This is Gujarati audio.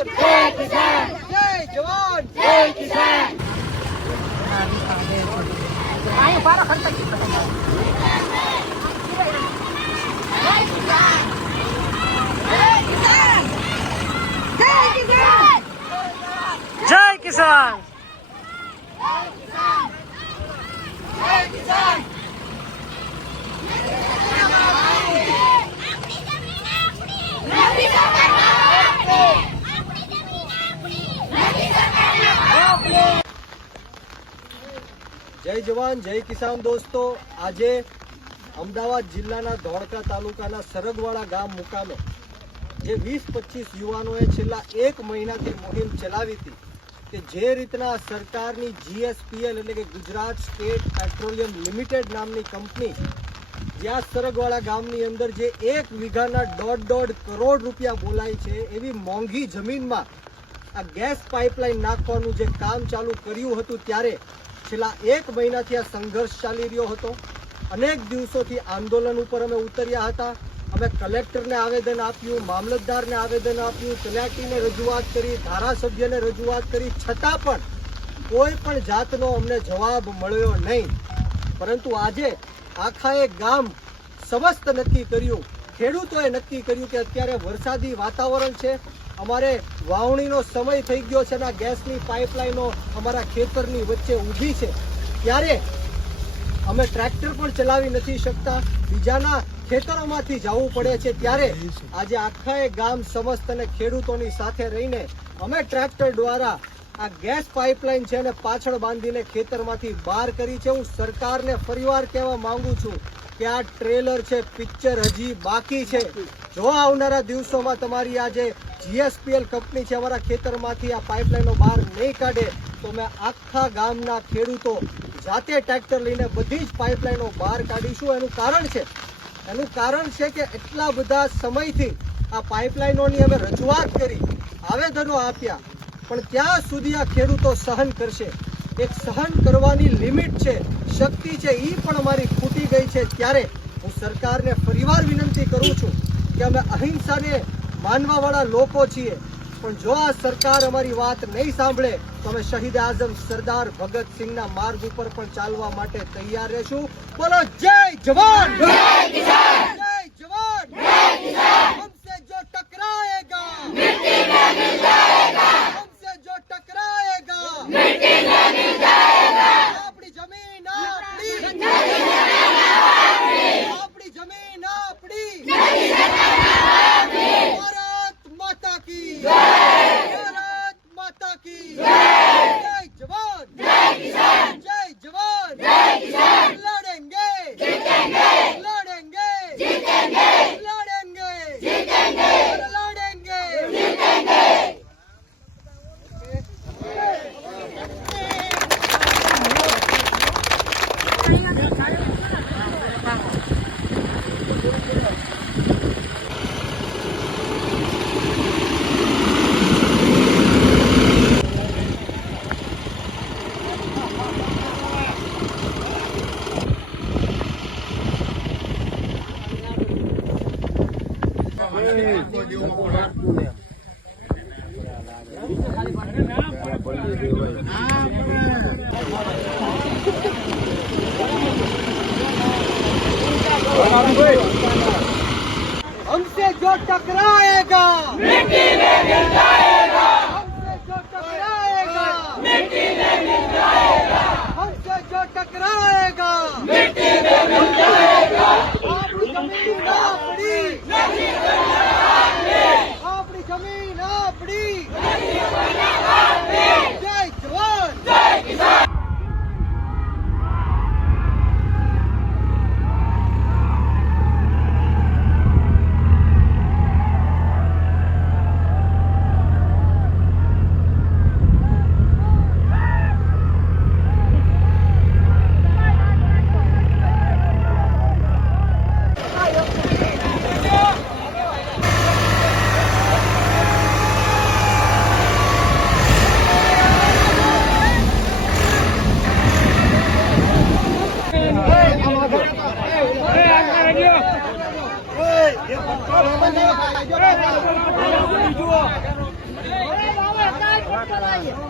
જય કિસાન. જય જવાન જય કિસાન દોસ્તો, આજે અમદાવાદ જિલ્લાના ધોળકા તાલુકાના સરગવાડા ગામ મુકામે જે 20-25 યુવાનોએ છેલ્લા 1 મહિનાથી મુહિમ ચલાવી હતી કે જે રીતના સરકારની GSPL એટલે કે ગુજરાત સ્ટેટ પેટ્રોલિયમ લિમિટેડ નામની કંપની જ્યાં સરગવાડા ગામની અંદર જે 1 વીઘાના 1.5 કરોડ રૂપિયા બોલાય છે એવી મોંઘી જમીનમાં આ ગેસ પાઇપલાઇન નાખવાનું જે કામ ચાલુ કર્યું હતું ત્યારે છેલ્લા 1 મહિનાથી આ સંઘર્ષ ચાલી રહ્યો હતો. અનેક દિવસોથી આંદોલન ઉપર અમે ઉતર્યા હતા. અમે કલેક્ટરને આવેદન આપ્યું, મામલતદારને આવેદન આપ્યું, તલાટીને રજૂઆત કરી, ધારાસભ્યને રજૂઆત કરી, છતાં પણ કોઈ પણ જાતનો અમને જવાબ મળ્યો નહીં. પરંતુ આજે આખા એક ગામ સમસ્ત નક્કી કર્યું, ખેડૂતોએ નક્કી કર્યું કે અત્યારે વરસાદી વાતાવરણ છે, અમારે વાવણીનો સમય થઈ ગયો છે અને આ ગેસની પાઇપલાઇનો અમારા ખેતરની વચ્ચે ઊભી છે, ત્યારે અમે ટ્રેક્ટર પણ ચલાવી નથી શકતા, બીજાના ખેતરોમાંથી જવું પડે છે. ત્યારે આજે આખા એક ગામ સમસ્ત અને ખેડૂતોની સાથે રહીને અમે ટ્રેક્ટર દ્વારા આ ગેસ પાઇપલાઇન છે અને પાછળ બાંધીને ખેતરમાંથી બહાર કરી છે. હું સરકારને ફરીવાર કહેવા માંગુ છું કે આ ટ્રેલર છે, પિક્ચર હજી બાકી છે. જો આવનારા દિવસોમાં તમારી આ જે GSPL કંપની છે અમારા ખેતરમાંથી આ પાઇપલાઇનો બહાર નહીં કાઢે તો અમે આખા ગામના ખેડૂતો જાતે ટ્રેક્ટર લઈને બધી જ પાઇપલાઇનો બહાર કાઢીશું. એનું કારણ છે કે એટલા બધા સમયથી આ પાઇપલાઇનોની અમે રજૂઆત કરી, આવેદનો આપ્યા, પણ ત્યાં સુધી આ ખેડૂતો સહન કરશે. એક સહન કરવાની લિમિટ છે, શક્તિ છે, એ પણ અમારી ખૂટી ગઈ છે. ત્યારે હું સરકારને ફરીવાર વિનંતી કરું છું કે અમે અહિંસાને માનવાવાળા લોકો છીએ, પણ જો આ સરકાર અમારી વાત નહીં સાંભળે તો અમે શહીદ આઝમ સરદાર ભગતસિંહના માર્ગ ઉપર પણ ચાલવા માટે તૈયાર રહેશું. બોલો જય જવાન જય કિસાન, જય જવાન જય કિસાન. हमसे जो टकराएगा मिट्टी में मिल जाएगा, हमसे जो टकराएगा मिट्टी में मिल जाएगा. આપણી જમીન આપણી, આપણી જમીન આપણી, ભારત માતા કી જય, ભારત માતા કી જય. જય જવાન જય કિસાન, જય જવાન જય કિસાન. લડેંગે જીतेंगे, લડેંગે જીतेंगे, લડેંગે જીतेंगे, લડેંગે જીतेंगे. हमसे जो टकराएगा मिट्टी में मिल जाएगा, हमसे जो टकराएगा मिट्टी में मिल जाएगा, हमसे जो टकराएगा मिट्टी में मिल जाएगा. આપણી જમીન આપણી, આપણી જમીન આપણી, જય જવાન જય કિસાન. જવાન